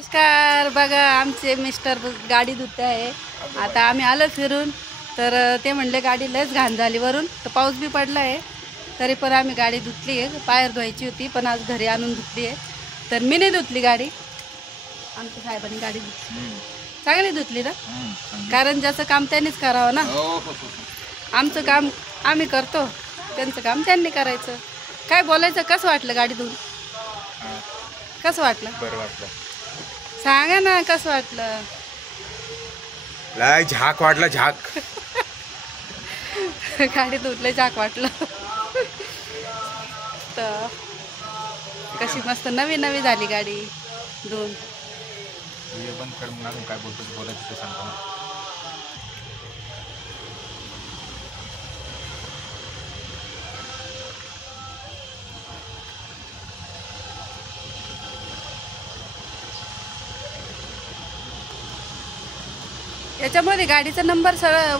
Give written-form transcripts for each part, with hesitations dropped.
नमस्कार. बघा आमचे मिस्टर गाडी धुते आहे. आता आम्ही आलो फिरून, तर ते म्हणले गाडी लयच घाण झाली. वरून तर पाऊस बी पडला आहे, तरी पण आम्ही गाडी धुतली आहे. बाहेर धुवायची होती पण आज घरी आणून धुतली आहे. तर मी नाही धुतली गाडी, आमच्या साहेबांनी गाडी धुतली. चांगली धुतली ना, कारण ज्याचं काम त्यांनीच करावं ना. आमचं काम आम्ही करतो, त्यांचं काम त्यांनी करायचं. काय बोलायचं? कसं वाटलं गाडी धुवून? कसं वाटलं? बरं वाटलं. सांगा ना कसं वाटलं? लय झाक वाटलं, झाक. गाडी धुतलं झाक वाटलं. तर कशी मस्त नवी नवी झाली गाडी धुवून. बंद कर म्हणा, काय बोलतो बोलायचं ते सांगतो. याच्यामध्ये गाडीचा नंबर सरळ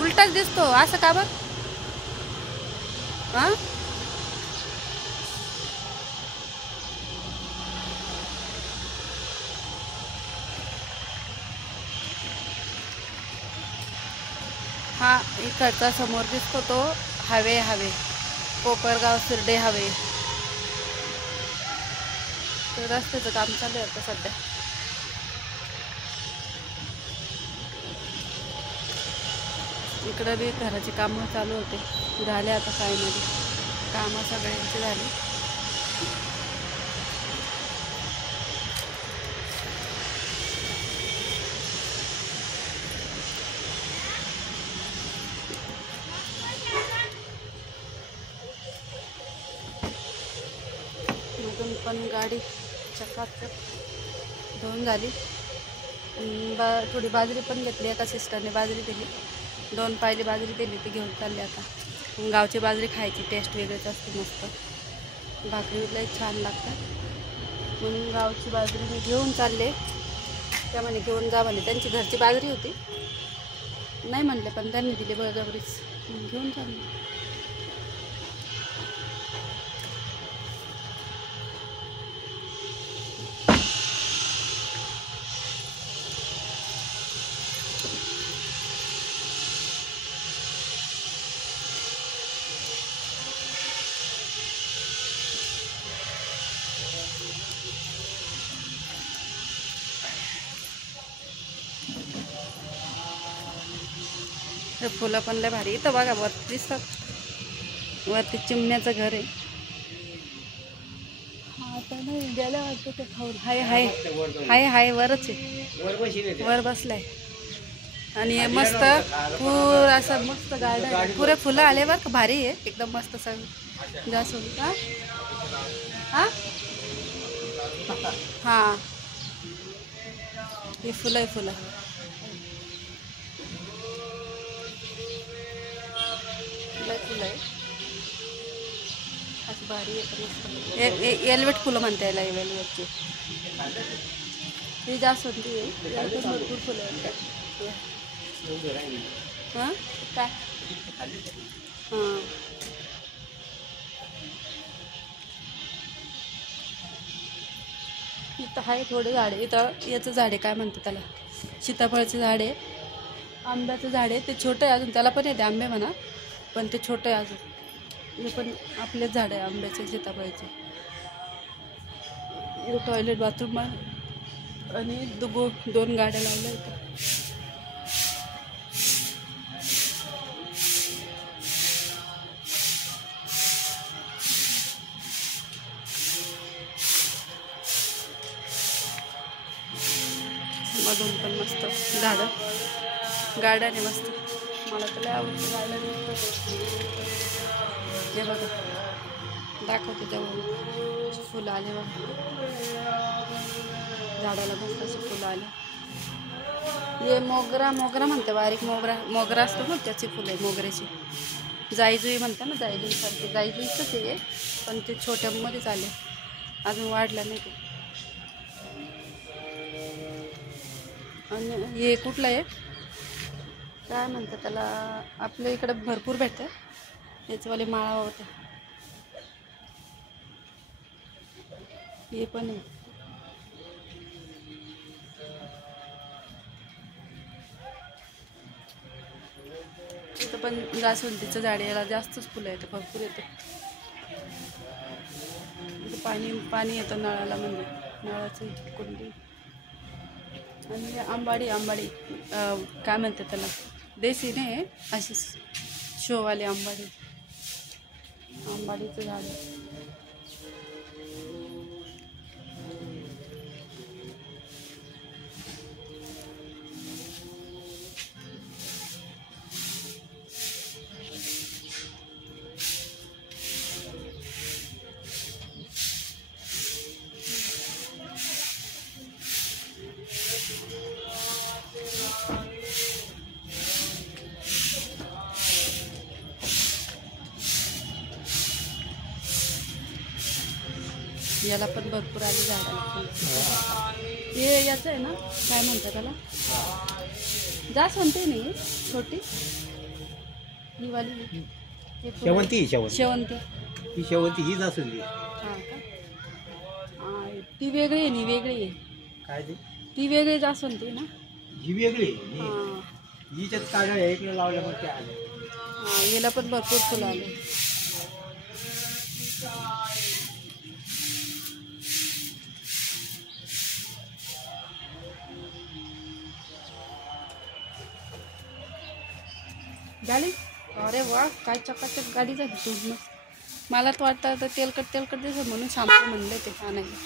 उलटाच दिसतो, असं का बघ? हां, हा इकडचा समोर दिसतो तो हवे कोपरगाव शिर्डे हवे. तर रस्त्याचं काम चालू आहे आता सध्या. इकडं बी घराची कामं चालू होते, झाले आता फायनली कामं सगळ्यांची झाली. मधून पण गाडी चकाचक धुवून झाली. थोडी बाजरी पण घेतली, एका सिस्टरने बाजरी दिली, 2 पायली बाजरी दिली, ती घेऊन चालली आता. गावची बाजरी खायची टेस्ट वेगळीच असते, मस्त भाकरीला छान लागतात. म्हणून गावची बाजरी मी घेऊन चालले. त्यामुळे घेऊन जा म्हणे, त्यांची घरची बाजरी होती, नाही म्हणले पण त्यांनी दिली बळजबरीच, घेऊन चालले. फुलं पण लय भारी. इथं बघा वरती दिसतात, वरती चिमण्याचं घर आहे. आता नाही गेल्या वाटतं ते खाऊन. हाय वरच आहे, वर बसलाय. आणि मस्त पूर असं मस्त गार्डन, पुरे फुलं आले बरं का, भारी आहे एकदम मस्त सगळं. जास्वंद. हां हां, हे फुलं आहे, फुलं फुलं आहे असं भारी आहे. एल्वेट फुलं म्हणता यायला, वेलवेटची. ही जास्वंदी आहे, भरपूर फुलं आहेत. हां काय? हां, इथं आहे थोडे झाडे. इथं याचं झाड आहे, काय म्हणतात त्याला, सीताफळचं झाड आहे, आंब्याचं झाड आहे. ते छोटं आहे अजून, त्याला पण येते आंबे म्हणा, पण ते छोटं आहे अजून. हे पण आपलेच झाड आहे आंब्याचे, सीताफळचे. टॉयलेट बाथरूम आहे आणि 2 गाड्या लावल्या इथं. मधून पण मस्त झाडं, गार्डन आहे मस्त. मला तर लय आवडतं गार्डन. हे बघा दाखवते तेव्हा फुलं आले बघा, झाडाला मस्त अशी फुलं आली. हे मोगरा म्हणते, बारीक मोगरा असतो ना, त्याची फुलं आहे मोगऱ्याची. जाईजुई म्हणते ना, जाईजुईसारखे. जाईजुईचंच आहे पण ते छोट्यामध्येच आले, अजून वाढलं नाही ते. आणि हे कुठलं आहे काय म्हणतात त्याला, आपल्या इकडे भरपूर भेटतं, याचवाले माळा होते. हे पण आहे. पण जास्वंदीचं झाड आहे, याला जास्तच फुलं येतं, भरपूर येतं. पाणी पाणी येतं नळाला, म्हणजे नळाचं कुंडी. आणि आंबाडी काय म्हणतात त्याला, देशी नाही अशी शोवाली आंबाडीचं झाड आहे. याला पण भरपूर आली झाडाला. हे याचं आहे ना, काय म्हणतात त्याला, जास्वंदी नाही छोटी ही वाली, शेवंती शेवंती. ही शेवंती ही जास्वंदी. हां का? ती वेगळी आहे, नी वेगळी आहे. काय ते? ती वेगळी जास्वंदी आहे ना. ही वेगळी. हां हिच्यात काढा इकडे लावल्या मग ते आले. हां, याला पण भरपूर फुलं आले. गाडी, अरे वा, काय चकाचक गाडी झाली पूर्ण. मला तर वाटतं आता तेलकट दिसत म्हणून शॅम्पू म्हणले ते आणायला.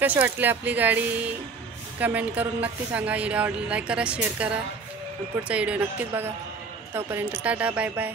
कशी वाटली आपली गाडी कमेंट करून नक्की सांगा. व्हिडिओ आवडला लाईक करा, शेअर करा आणि पुढचा व्हिडिओ नक्कीच बघा. तोपर्यंत टाटा, बाय बाय.